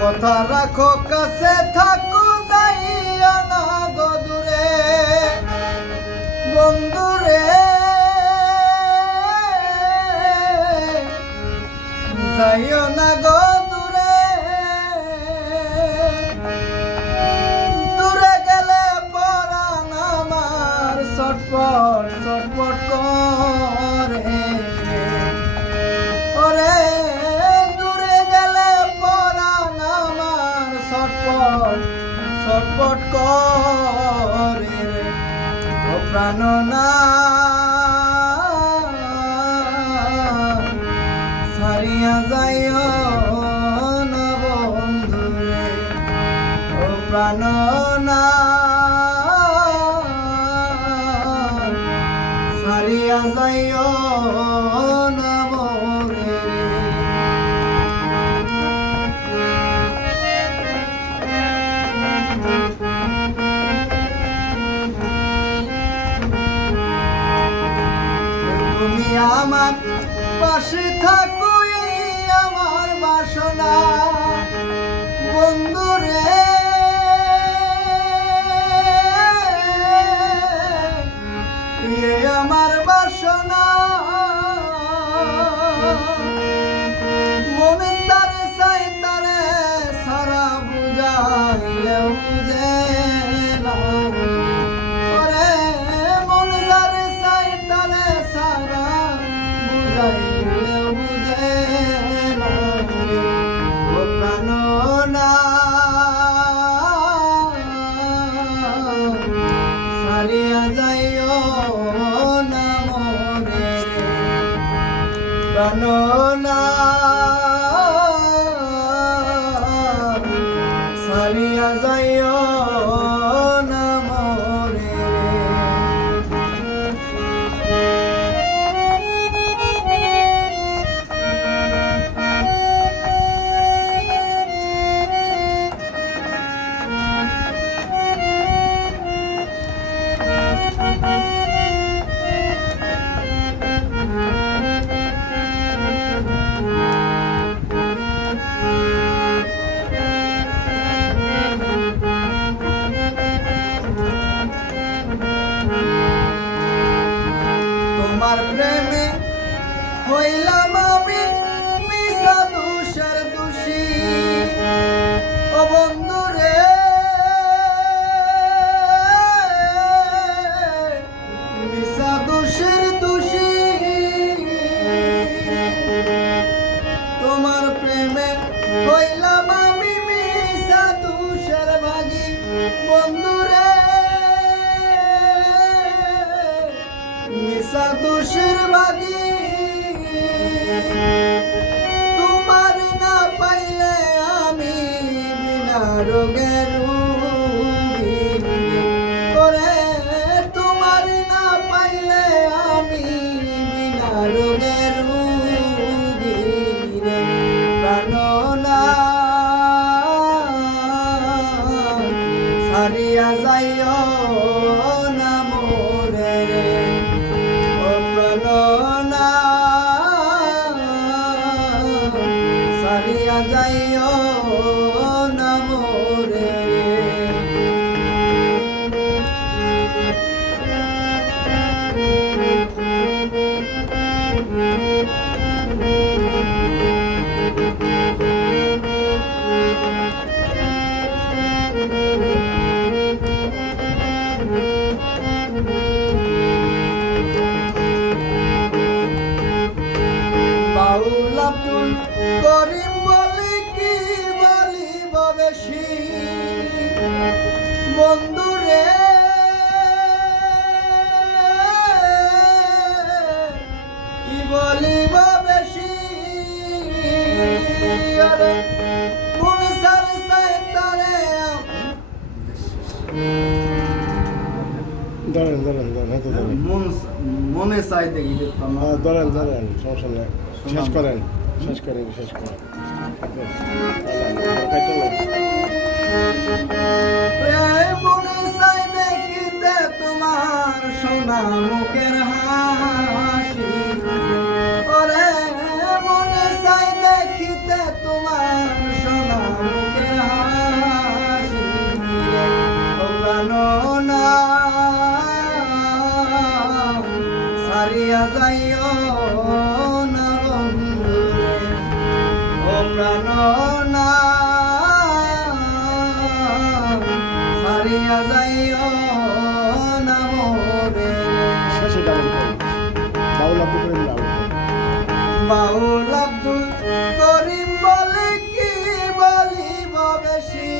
কথা রাখো, কাছে থাকো, যাইয়া না গো দূরে। বন্ধুরে যাইও না গো দূরে। গেলে ছটপট ও প্রাণ না সারিয়া যাইও না বন্ধুরে ও প্রাণ la প্রাণ হইলাম আমি মিশা দুষের দোষী। ও বন্ধু রে, মিশা দোষের দোষী। তোমার প্রেমে হইলাম আমি মিশা দুষের ভাগী। বন্ধু রে, মিশা দোষের ভাগী। তোমার না পাইলে আমি বিনা রোগের রোগী। ওরে তোমার না পাইলে আমি বিনা রোগের সারিয়া যাইও দাঁড়ান হাতে ধরেন মন মনে চাই দেখি হ্যাঁ দাঁড়ান দাঁড়ান সমস্যা নেই শেষ করেন শেষ করেন শেষ করেন আব্দুল করিম বাউল আব্দুল করিম বলে কি বলিব বেশি?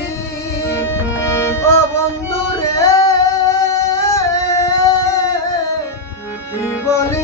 ও বন্ধু রে কি বলি